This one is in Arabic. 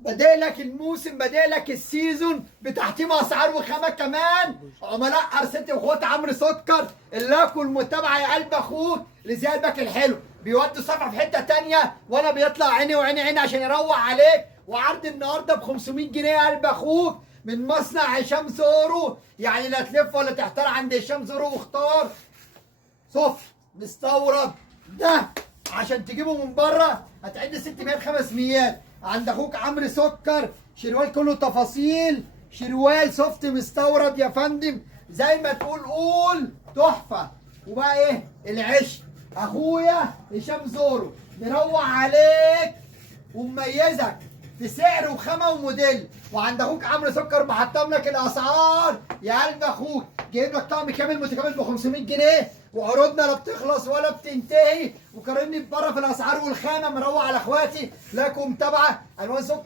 بادئ لك الموسم، بادئ لك السيزون بتحطيم اسعار وخامه كمان. عملاء ارسنتي واخوات عمرو سكر اللاكو المتابعه يا قلب اخوك لزي قلبك الحلو، بيودوا الصفحه في حته تانيه وانا بيطلع عيني وعيني عيني عشان يروق عليك. وعرض النهارده ب 500 جنيه يا قلب اخوك من مصنع هشام زورو. يعني لا تلف ولا تحتار عند هشام زورو واختار صفر مستورد. ده عشان تجيبه من بره هتعد 600 500 عند اخوك عمرو سكر. شروال كله تفاصيل، شروال سوفت مستورد يا فندم، زي ما تقول قول تحفه. وبقى ايه العشق اخويا هشام زورو مروق عليك ومميزك في سعر وخامه وموديل. وعند اخوك عمرو سكر محطم لك الاسعار يا قلب اخوك، جايب لك طقم كامل متكامل ب 500 جنيه. وعروضنا لا بتخلص ولا بتنتهي، وقارني بره في الاسعار والخامه. مروق على اخواتي لكم متابعه الوان سكر.